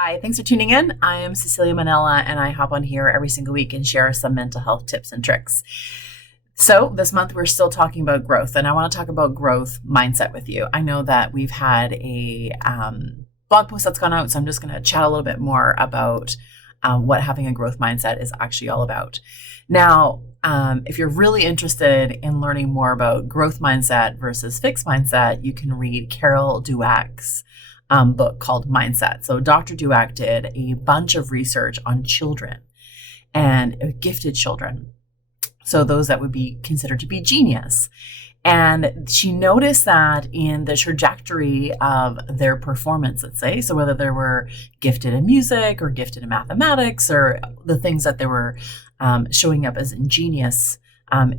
Hi, thanks for tuning in. I am Cecilia Manella, and I hop on here every single week and share some mental health tips and tricks. So this month we're still talking about growth, and I want to talk about growth mindset with you. I know that we've had a blog post that's gone out, so I'm just going to chat a little bit more about what having a growth mindset is actually all about. Now, if you're really interested in learning more about growth mindset versus fixed mindset, you can read Carol Dweck's book called Mindset. So Dr. Dweck did a bunch of research on children and gifted children. So those that would be considered to be genius. And she noticed that in the trajectory of their performance, let's say, so whether they were gifted in music or gifted in mathematics or the things that they were showing up as ingenious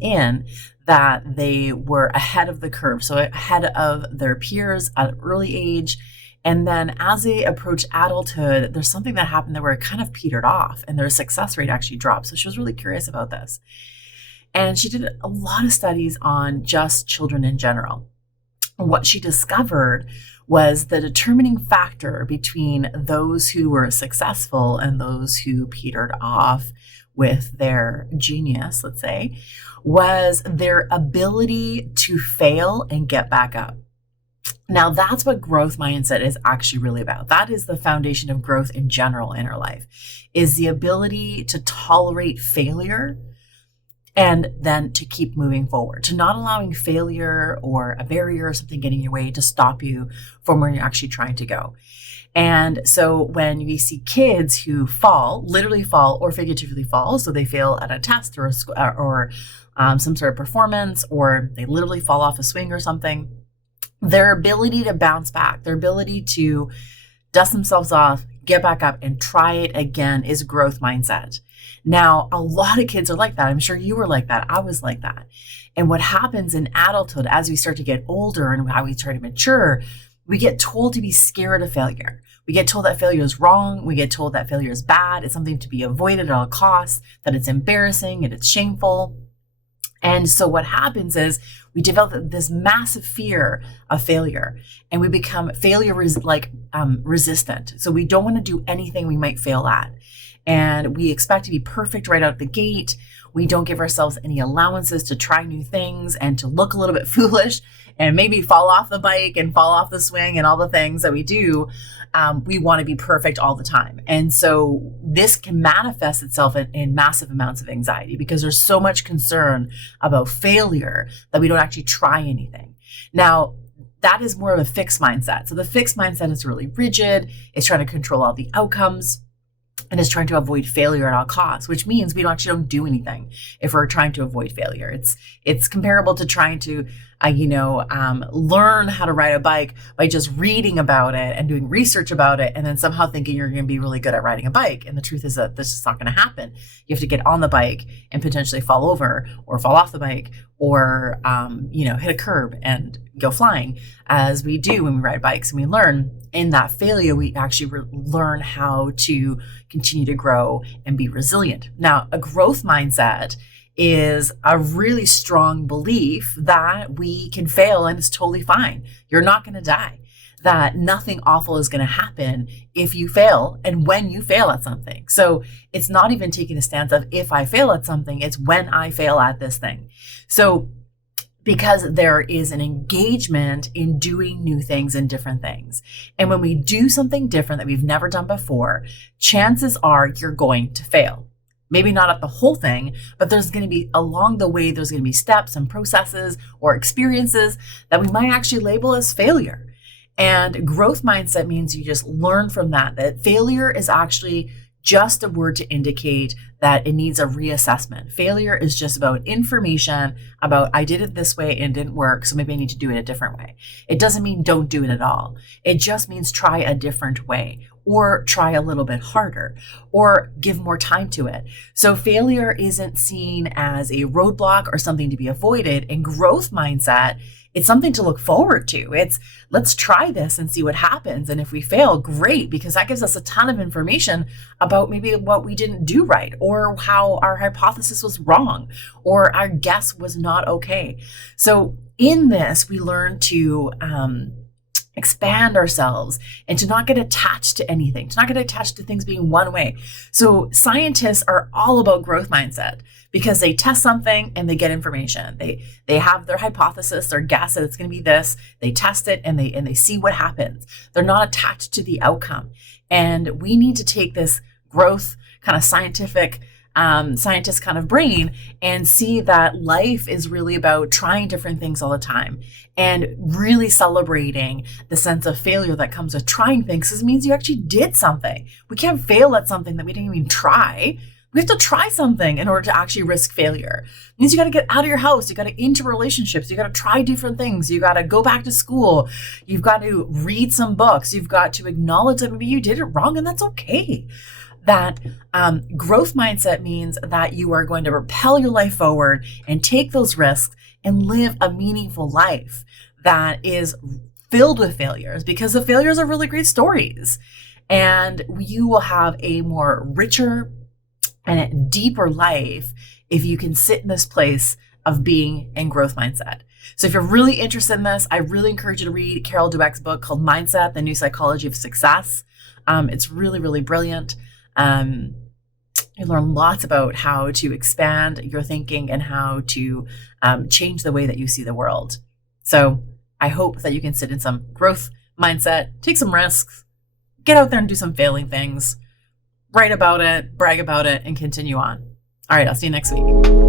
in, that they were ahead of the curve, so ahead of their peers at an early age. And then as they approach adulthood, there's something that happened there where it kind of petered off and their success rate actually dropped. So she was really curious about this. And she did a lot of studies on just children in general. And what she discovered was the determining factor between those who were successful and those who petered off with their genius, let's say, was their ability to fail and get back up. Now, that's what growth mindset is actually really about. That is the foundation of growth in general in our life, is the ability to tolerate failure and then to keep moving forward, to not allowing failure or a barrier or something getting in your way to stop you from where you're actually trying to go. And so when we see kids who fall, literally fall or figuratively fall, so they fail at a test or some sort of performance, or they literally fall off a swing or something, their ability to bounce back, their ability to dust themselves off, get back up and try it again is growth mindset. Now, a lot of kids are like that. I'm sure you were like that. I was like that. And what happens in adulthood as we start to get older and how we start to mature, we get told to be scared of failure. We get told that failure is wrong. We get told that failure is bad. It's something to be avoided at all costs, that it's embarrassing and it's shameful. And so what happens is we develop this massive fear of failure and we become resistant. So we don't want to do anything we might fail at. And we expect to be perfect right out the gate. We don't give ourselves any allowances to try new things and to look a little bit foolish and maybe fall off the bike and fall off the swing and all the things that we do. We want to be perfect all the time. And so this can manifest itself in massive amounts of anxiety because there's so much concern about failure that we don't actually try anything. Now, that is more of a fixed mindset. So the fixed mindset is really rigid. It's trying to control all the outcomes and is trying to avoid failure at all costs, which means we don't do anything if we're trying to avoid failure. It's comparable to trying to, learn how to ride a bike by just reading about it and doing research about it, and then somehow thinking you're going to be really good at riding a bike. And the truth is that this is not going to happen. You have to get on the bike and potentially fall over or fall off the bike or, hit a curb and go flying, as we do when we ride bikes. And we learn in that failure, we actually learn how to continue to grow and be resilient. Now, a growth mindset is a really strong belief that we can fail and it's totally fine. You're not going to die, that nothing awful is going to happen if you fail and when you fail at something. So it's not even taking a stance of if I fail at something, it's when I fail at this thing. So because there is an engagement in doing new things and different things. And when we do something different that we've never done before, chances are you're going to fail. Maybe not at the whole thing, but there's going to be along the way, there's going to be steps and processes or experiences that we might actually label as failure. And growth mindset means you just learn from that failure is actually just a word to indicate that it needs a reassessment. Failure is just about information about I did it this way and it didn't work, so maybe I need to do it a different way. It doesn't mean don't do it at all. It just means try a different way or try a little bit harder or give more time to it. So failure isn't seen as a roadblock or something to be avoided. In growth mindset, it's something to look forward to. It's let's try this and see what happens. And if we fail, great, because that gives us a ton of information about maybe what we didn't do right or how our hypothesis was wrong or our guess was not okay. So in this, we learn to expand ourselves, and to not get attached to anything, to not get attached to things being one way. So scientists are all about growth mindset because they test something and they get information. They have their hypothesis, their guess that it's going to be this. They test it and they see what happens. They're not attached to the outcome. And we need to take this growth kind of scientist kind of brain and see that life is really about trying different things all the time and really celebrating the sense of failure that comes with trying things, because it means you actually did something. We can't fail at something that we didn't even try. We have to try something in order to actually risk failure. It means you got to get out of your house. You got to into relationships. You got to try different things. You got to go back to school. You've got to read some books. You've got to acknowledge that maybe you did it wrong, and that's okay. That growth mindset means that you are going to propel your life forward and take those risks and live a meaningful life that is filled with failures, because the failures are really great stories. And you will have a more richer and a deeper life if you can sit in this place of being in growth mindset. So if you're really interested in this, I really encourage you to read Carol Dweck's book called Mindset, The New Psychology of Success. It's really, really brilliant. You learn lots about how to expand your thinking and how to change the way that you see the world. So I hope that you can sit in some growth mindset, take some risks, get out there and do some failing things, write about it, brag about it, and continue on. All right, I'll see you next week.